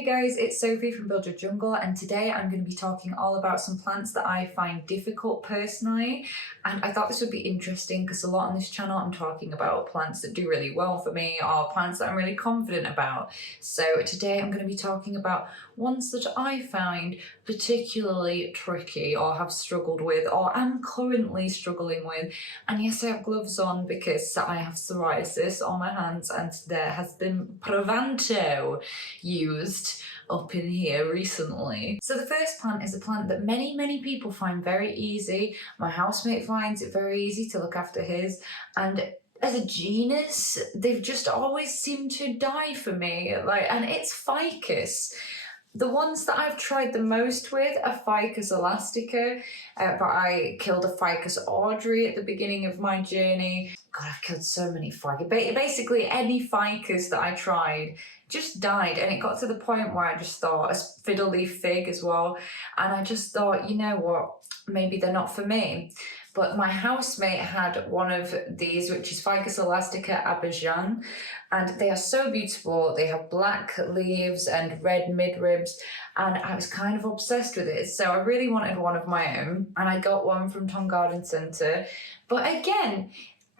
Hey guys, it's Sophie from Build Your Jungle, and today I'm going to be talking all about some plants that I find difficult personally. And I thought this would be interesting because a lot on this channel I'm talking about plants that do really well for me or plants that I'm really confident about. So today I'm going to be talking about ones that I find particularly tricky or have struggled with or am currently struggling with. And yes, I have gloves on because I have psoriasis on my hands and there has been Provanto used up in here recently. So the first plant is a plant that many people find very easy. My housemate finds it very easy to look after his, and as a genus, they've just always seemed to die for me. And it's ficus. The ones that I've tried the most with are Ficus elastica, but I killed a Ficus Audrey at the beginning of my journey. God, I've killed so many ficus. Basically, any ficus that I tried just died, and it got to the point where I just thought, a fiddle leaf fig as well, and I just thought, you know what, maybe they're not for me. But my housemate had one of these, which is Ficus elastica Abidjan, and they are so beautiful. They have black leaves and red midribs, and I was kind of obsessed with it. So I really wanted one of my own, and I got one from Tom Garden Centre. But again,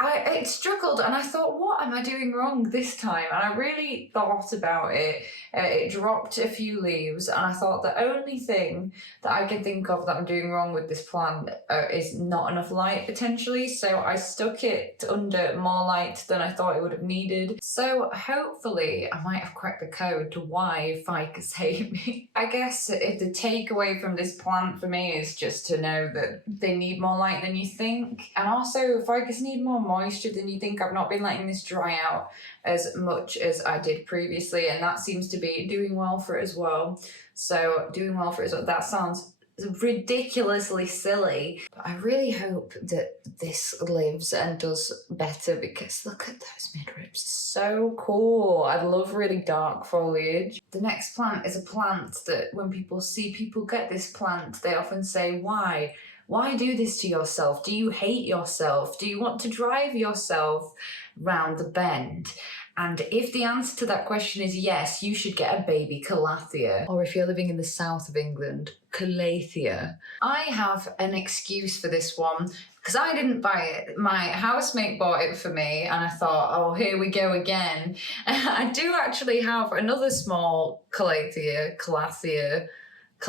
I struggled, and I thought, what am I doing wrong this time? And I really thought about it. It dropped a few leaves, and I thought the only thing that I can think of that I'm doing wrong with this plant is not enough light, potentially. So I stuck it under more light than I thought it would have needed. So hopefully I might have cracked the code to why ficus hate me. I guess if the takeaway from this plant for me is just to know that they need more light than you think. And also, ficus need more moisture than you think. I've not been letting this dry out as much as I did previously, and that seems to be doing well for it as well. So doing well for it as well, that sounds ridiculously silly, but I really hope that this lives and does better, because look at those midribs, so cool. I love really dark foliage. The next plant is a plant that when people see people get this plant, they often say, why? Why do this to yourself? Do you hate yourself? Do you want to drive yourself round the bend? And if the answer to that question is yes, you should get a baby Calathea. Or if you're living in the south of England, Calathea. I have an excuse for this one, because I didn't buy it. My housemate bought it for me, and I thought, oh, here we go again. I do actually have another small Calathea, I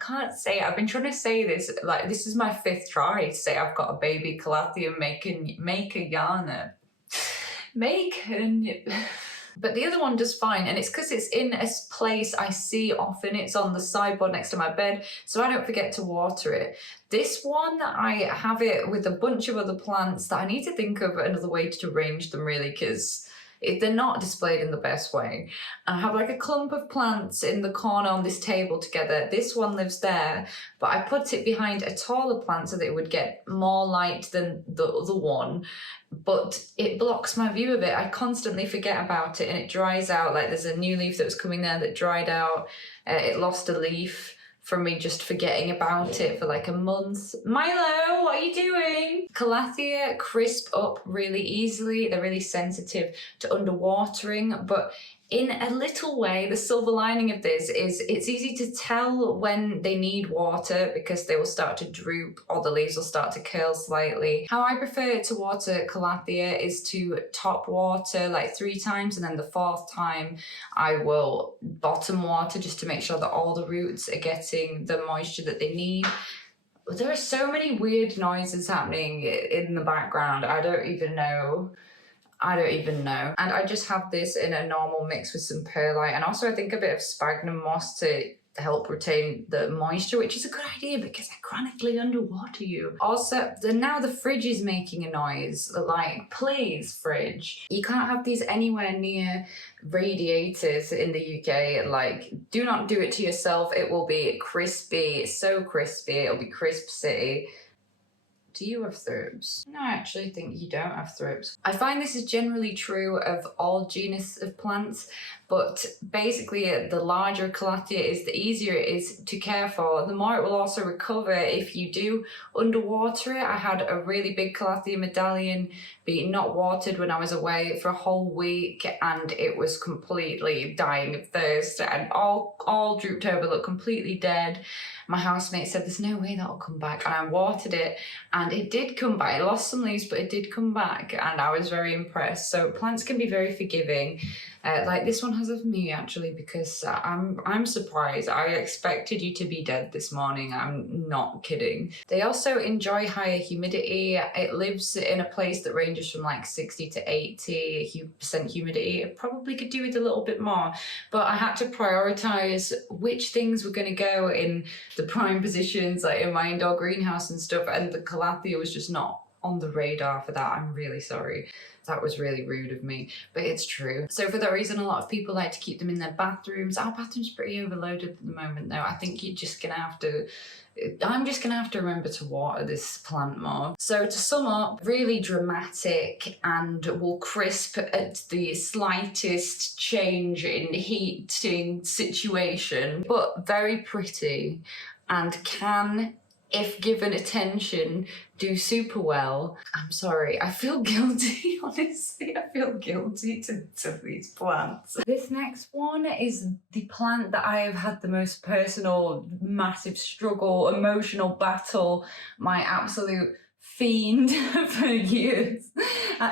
can't say it. I've been trying to say this, like, this is my 5th try to say I've got a baby Calathea Makayana. But the other one does fine, and it's because it's in a place I see often. It's on the sideboard next to my bed, so I don't forget to water it. This one, I have it with a bunch of other plants that I need to think of another way to arrange them, really, because they're not displayed in the best way. I have like a clump of plants in the corner on this table together. This one lives there, but I put it behind a taller plant so that it would get more light than the other one, but it blocks my view of it. I constantly forget about it and it dries out. Like, there's a new leaf that was coming there that dried out. It lost a leaf from me just forgetting about it for like a month. Milo, what are you doing? Calathea crisp up really easily. They're really sensitive to underwatering, but in a little way, the silver lining of this is it's easy to tell when they need water because they will start to droop or the leaves will start to curl slightly. How I prefer to water Calathea is to top water like 3 times, and then the 4th time I will bottom water just to make sure that all the roots are getting the moisture that they need. There are so many weird noises happening in the background. I don't even know. And I just have this in a normal mix with some perlite, and also I think a bit of sphagnum moss to help retain the moisture, which is a good idea because I chronically underwater you. Also, now the fridge is making a noise. Like, please, fridge. You can't have these anywhere near radiators in the UK. Like, do not do it to yourself. It will be crispy, so crispy. It'll be crisp city. Do you have thrips? No, I actually think you don't have thrips. I find this is generally true of all genus of plants, But basically, the larger calathea is, the easier it is to care for. The more it will also recover if you do underwater it. I had a really big calathea medallion being not watered when I was away for a whole week, and it was completely dying of thirst and all drooped over, looked completely dead. My housemate said there's no way that'll come back, and I watered it and it did come back. It lost some leaves, but it did come back, and I was very impressed. So plants can be very forgiving, like this one has of me actually, because I'm surprised. I expected you to be dead this morning. I'm not kidding. They also enjoy higher humidity. It lives in a place that ranges from like 60 to 80% humidity. It probably could do with a little bit more, but I had to prioritize which things were going to go in the prime positions, like in my indoor greenhouse and stuff, and the calathea was just not on the radar for that. I'm really sorry. That was really rude of me, but it's true. So for that reason, a lot of people like to keep them in their bathrooms. Our bathroom's pretty overloaded at the moment though. I think you're just gonna have to, I'm just gonna have to remember to water this plant more. So to sum up, really dramatic and will crisp at the slightest change in heating situation, but very pretty and can, if given attention, do super well. I'm sorry, I feel guilty, honestly. I feel guilty to these plants. This next one is the plant that I have had the most personal, massive struggle, emotional battle, my absolute fiend for years.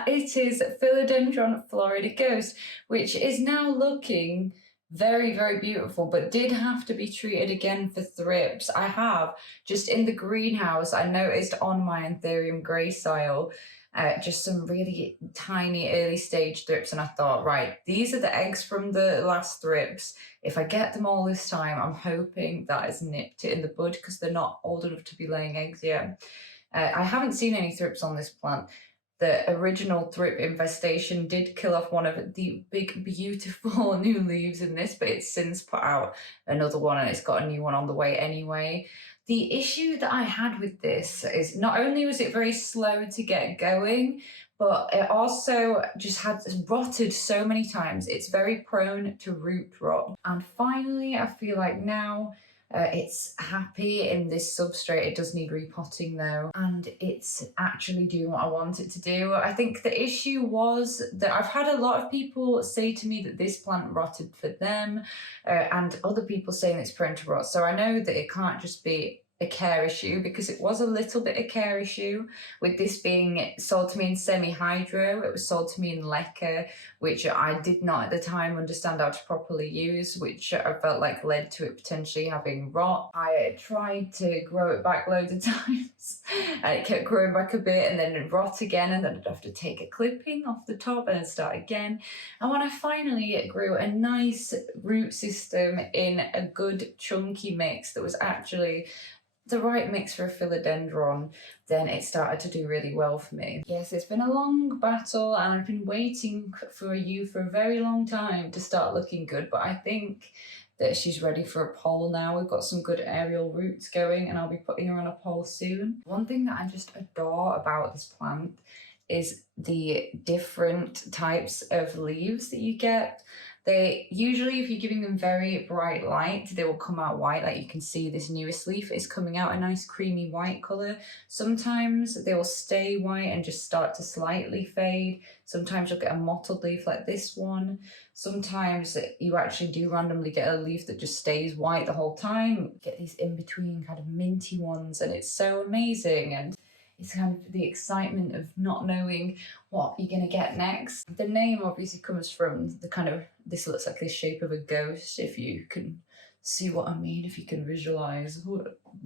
It is Philodendron Florida Ghost, which is now looking very, very beautiful, but did have to be treated again for thrips. I have, just in the greenhouse, I noticed on my Anthurium grey soil, just some really tiny early stage thrips, and I thought, right, these are the eggs from the last thrips. If I get them all this time, I'm hoping that has nipped it in the bud, because they're not old enough to be laying eggs yet. I haven't seen any thrips on this plant. The original thrip infestation did kill off one of the big, beautiful new leaves in this, but it's since put out another one and it's got a new one on the way anyway. The issue that I had with this is not only was it very slow to get going, but it also just had rotted so many times. It's very prone to root rot. And finally, I feel like now it's happy in this substrate. It does need repotting though, and it's actually doing what I want it to do. I think the issue was that I've had a lot of people say to me that this plant rotted for them, and other people saying it's prone to rot. So I know that it can't just be a care issue, because it was a little bit a care issue with this being sold to me in semi-hydro. It was sold to me in leca, which I did not at the time understand how to properly use, which I felt like led to it potentially having rot. I tried to grow it back loads of times and it kept growing back a bit and then it'd rot again, and then I'd have to take a clipping off the top and then start again. And when I finally grew a nice root system in a good chunky mix that was actually the right mix for a philodendron, then it started to do really well for me. Yes, it's been a long battle and I've been waiting for you for a very long time to start looking good, but I think that she's ready for a pole now. We've got some good aerial roots going and I'll be putting her on a pole soon. One thing that I just adore about this plant is the different types of leaves that you get. They usually, if you're giving them very bright light, they will come out white. Like you can see this newest leaf is coming out a nice creamy white colour. Sometimes they will stay white and just start to slightly fade. Sometimes you'll get a mottled leaf like this one. Sometimes you actually do randomly get a leaf that just stays white the whole time. You get these in-between kind of minty ones and it's so amazing. And it's kind of the excitement of not knowing what you're going to get next. The name obviously comes from the kind of, this looks like the shape of a ghost, if you can see what I mean, if you can visualise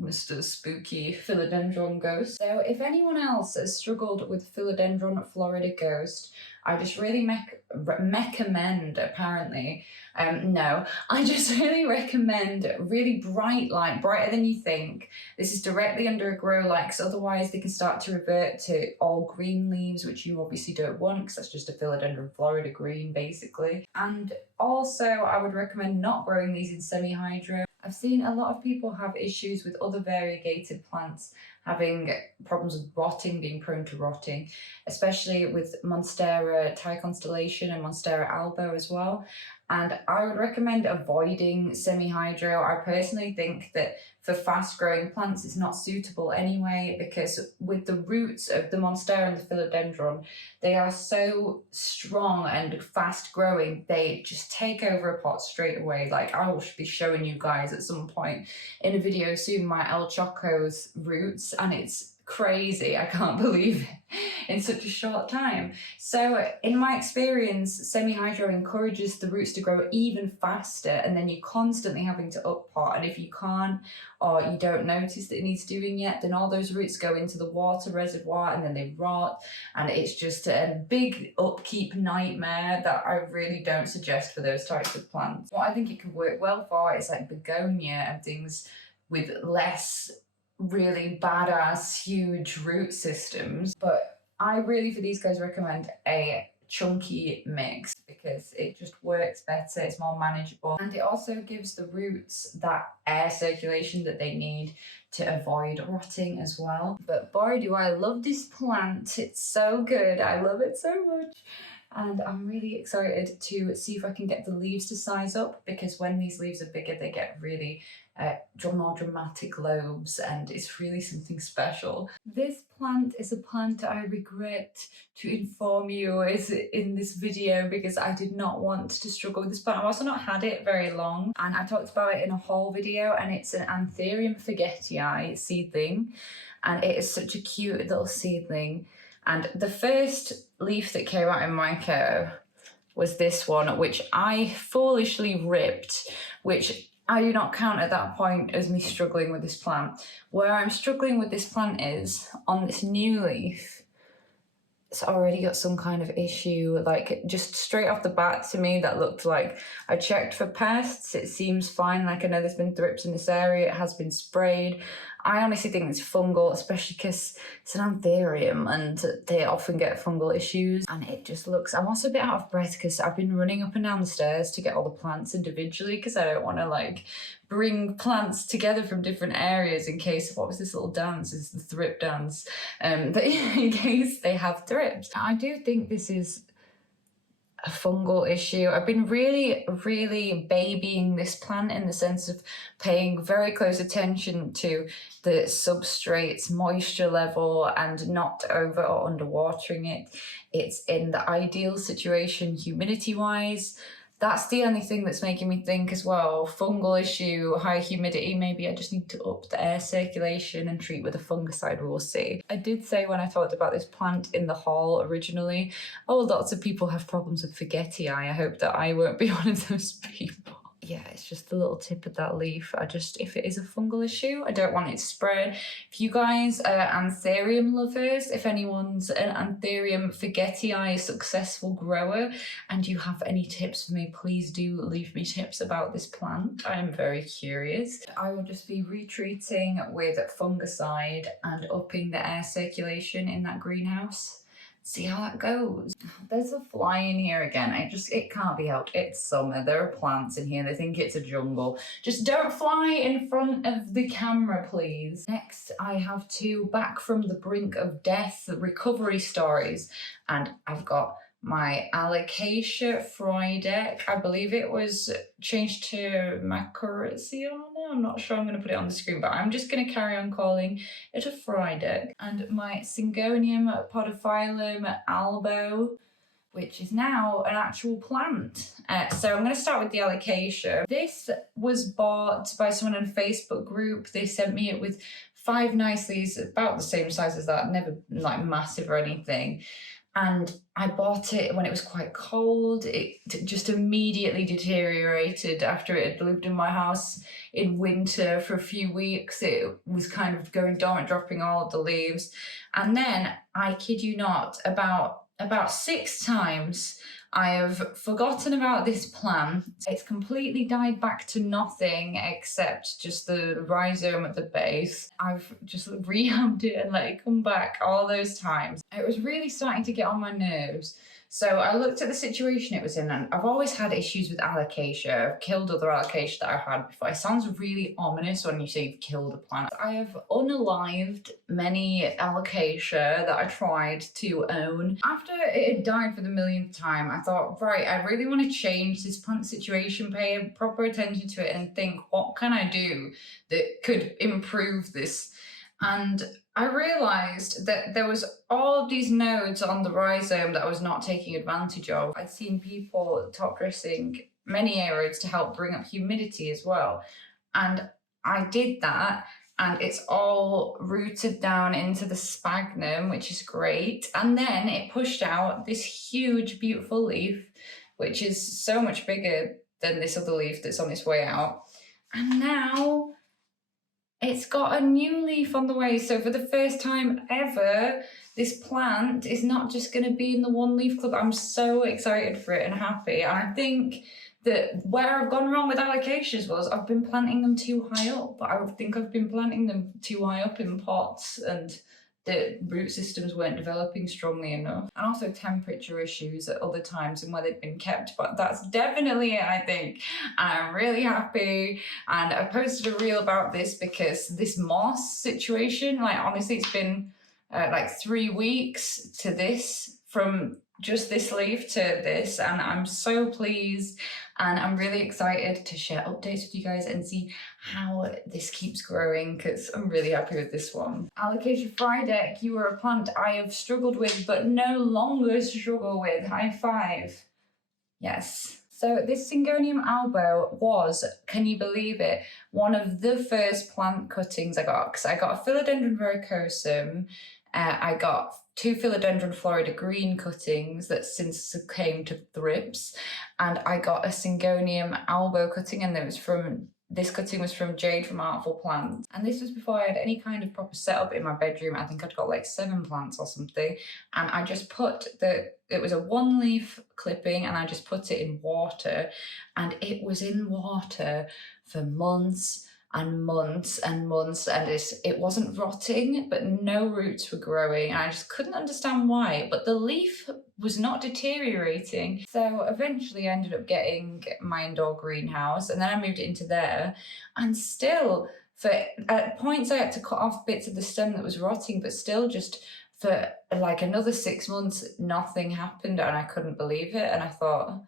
Mr. Spooky Philodendron Ghost. So if anyone else has struggled with Philodendron Florida Ghost, I just really recommend, apparently, no, I just really recommend really bright light, brighter than you think. This is directly under a grow light, because otherwise they can start to revert to all green leaves, which you obviously don't want, because that's just a Philodendron Florida green, basically. And also, I would recommend not growing these in semi-hydro. I've seen a lot of people have issues with other variegated plants having problems with rotting, being prone to rotting, especially with Monstera Thai Constellation and Monstera albo as well. And I would recommend avoiding semi-hydro. I personally think that for fast-growing plants, it's not suitable anyway, because with the roots of the Monstera and the Philodendron, they are so strong and fast-growing, they just take over a pot straight away. Like, I will be showing you guys at some point in a video soon my El Choco's roots, and it's crazy. I can't believe it in such a short time. So in my experience, semi-hydro encourages the roots to grow even faster, and then you're constantly having to up pot. And if you can't, or you don't notice that it needs doing yet, then all those roots go into the water reservoir and then they rot, and it's just a big upkeep nightmare that I really don't suggest for those types of plants. What I think it can work well for is like begonia and things with less really badass huge root systems. But I really, for these guys, recommend a chunky mix because it just works better, it's more manageable, and it also gives the roots that air circulation that they need to avoid rotting as well. But boy, do I love this plant. It's so good. I love it so much. And I'm really excited to see if I can get the leaves to size up, because when these leaves are bigger, they get really more dramatic lobes, and it's really something special. This plant is a plant I regret to inform you is in this video, because I did not want to struggle with this plant. I've also not had it very long, and I talked about it in a haul video, and it's an Anthurium forgetii seedling, and it is such a cute little seedling. And the first leaf that came out in my care was this one, which I foolishly ripped, which I do not count at that point as me struggling with this plant. Where I'm struggling with this plant is on this new leaf. It's already got some kind of issue, like just straight off the bat to me that looked like I checked for pests. It seems fine, like I know there's been thrips in this area, it has been sprayed. I honestly think it's fungal, especially because it's an anthurium and they often get fungal issues, and it just looks, I'm also a bit out of breath because I've been running up and down the stairs to get all the plants individually, because I don't want to like bring plants together from different areas in case, what was this little dance? It's the thrip dance, in case they have thrips. I do think this is a fungal issue. I've been really babying this plant in the sense of paying very close attention to the substrate's moisture level and not over or underwatering it. It's in the ideal situation humidity wise. That's the only thing that's making me think as well, fungal issue, high humidity, maybe I just need to up the air circulation and treat with a fungicide, we'll see. I did say when I talked about this plant in the haul originally, oh, lots of people have problems with forgetii. I hope that I won't be one of those people. Yeah, it's just the little tip of that leaf. If it is a fungal issue, I don't want it to spread. If you guys are anthurium lovers, if anyone's an anthurium forgetii successful grower and you have any tips for me, please do leave me tips about this plant. I am very curious. I will just be retreating with fungicide and upping the air circulation in that greenhouse. See how that goes. There's a fly in here again. It can't be helped. It's summer. There are plants in here. They think it's a jungle. Just don't fly in front of the camera, please. Next, I have two back from the brink of death recovery stories. And I've got my Alocasia Freudeck. I believe it was changed to Macrotiana. I'm not sure I'm going to put it on the screen, but I'm just going to carry on calling it a Freudeck. And my Syngonium podophyllum albo, which is now an actual plant. So I'm going to start with the Alocasia. This was bought by someone in a Facebook group. They sent me it with 5 nice leaves, about the same size as that, never like massive or anything. And I bought it when it was quite cold. It just immediately deteriorated after it had lived in my house in winter for a few weeks. It was kind of going dormant, dropping all of the leaves. And then, I kid you not, about 6 times I have forgotten about this plant. It's completely died back to nothing except just the rhizome at the base. I've just rehabbed it and let it come back all those times. It was really starting to get on my nerves. So I looked at the situation it was in, and I've always had issues with alocasia. I've killed other alocasia that I've had before. It sounds really ominous when you say you've killed a plant. I have unalived many alocasia that I tried to own. After it had died for the millionth time, I thought, right, I really want to change this plant situation, pay proper attention to it, and think, what can I do that could improve this? And I realised that there was all of these nodes on the rhizome that I was not taking advantage of. I'd seen people top dressing many aerials to help bring up humidity as well. And I did that, and it's all rooted down into the sphagnum, which is great. And then it pushed out this huge, beautiful leaf, which is so much bigger than this other leaf that's on its way out. And now it's got a new leaf on the way. So for the first time ever, this plant is not just going to be in the one leaf club. I'm so excited for it and happy. And I think that where I've gone wrong with alocasias was I've been planting them too high up. I think I've been planting them too high up in pots, and the root systems weren't developing strongly enough, and also temperature issues at other times and where they've been kept. But that's definitely it, I think. I'm really happy, and I posted a reel about this because this moss situation, like honestly, it's been like 3 weeks to this, from just this leaf to this, and I'm so pleased, and I'm really excited to share updates with you guys and see how this keeps growing, because I'm really happy with this one. Alocasia Friday, you were a plant I have struggled with but no longer struggle with. High five. Yes. So this Syngonium albo was, can you believe it, one of the first plant cuttings I got, because I got a Philodendron verrucosum, I got 2 Philodendron Florida green cuttings that since succumbed to thrips, and I got a Syngonium albo cutting, and this cutting was from Jade from Artful Plants. And this was before I had any kind of proper setup in my bedroom. I think I'd got like 7 plants or something, and I just put it was a 1-leaf clipping, and I just put it in water, and it was in water for months and months and months, and it wasn't rotting, but no roots were growing, and I just couldn't understand why. But the leaf was not deteriorating. So eventually I ended up getting my indoor greenhouse, and then I moved it into there, and still at points I had to cut off bits of the stem that was rotting, but still just for like another 6 months nothing happened, and I couldn't believe it. And I thought,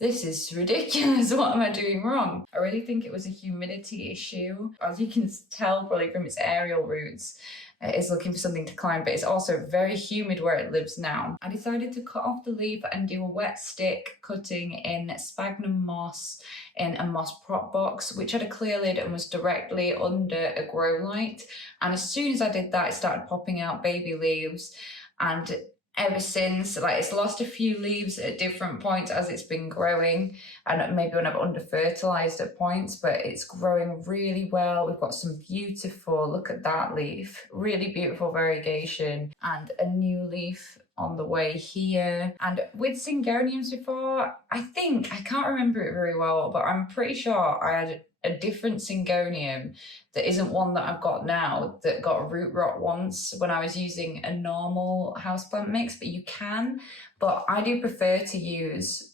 this is ridiculous, what am I doing wrong? I really think it was a humidity issue. As you can tell probably from its aerial roots, it is looking for something to climb, but it's also very humid where it lives now. I decided to cut off the leaf and do a wet stick cutting in sphagnum moss in a moss prop box, which had a clear lid and was directly under a grow light. And as soon as I did that, it started popping out baby leaves, and ever since, like, it's lost a few leaves at different points as it's been growing, and maybe when I've under fertilized at points, but it's growing really well. We've got some beautiful, look at that leaf, really beautiful variegation, and a new leaf on the way here. And with Syngoniums before, I can't remember it very well, but I'm pretty sure I had a different Syngonium that isn't one that I've got now that got root rot once when I was using a normal houseplant mix, but you can. But I do prefer to use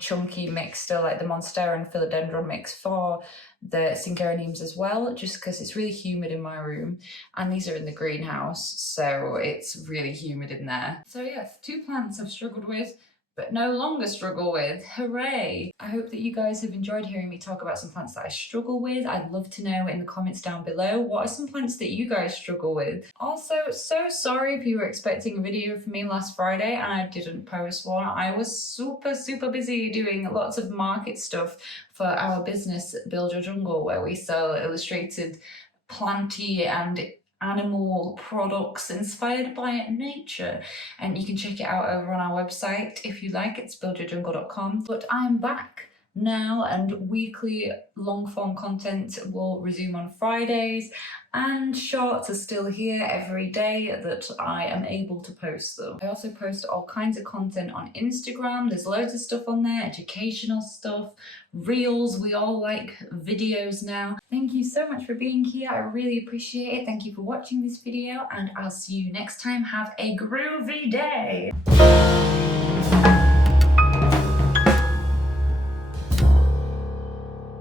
chunky mix still, like the Monstera and Philodendron mix for the Syngoniums as well, just because it's really humid in my room, and these are in the greenhouse, so it's really humid in there. So yes, 2 plants I've struggled with but no longer struggle with. Hooray! I hope that you guys have enjoyed hearing me talk about some plants that I struggle with. I'd love to know in the comments down below, what are some plants that you guys struggle with? Also, so sorry if you were expecting a video from me last Friday and I didn't post one. I was super busy doing lots of market stuff for our business, Build Your Jungle, where we sell illustrated planty and animal products inspired by nature, and you can check it out over on our website if you like. It's buildyourjungle.com. But I'm back now, and weekly long form content will resume on Fridays, and shorts are still here every day that I am able to post them. I also post all kinds of content on Instagram. There's loads of stuff on there, educational stuff, reels. We all like videos now. Thank you so much for being here. I really appreciate it. Thank you for watching this video, and I'll see you next time. Have a groovy day.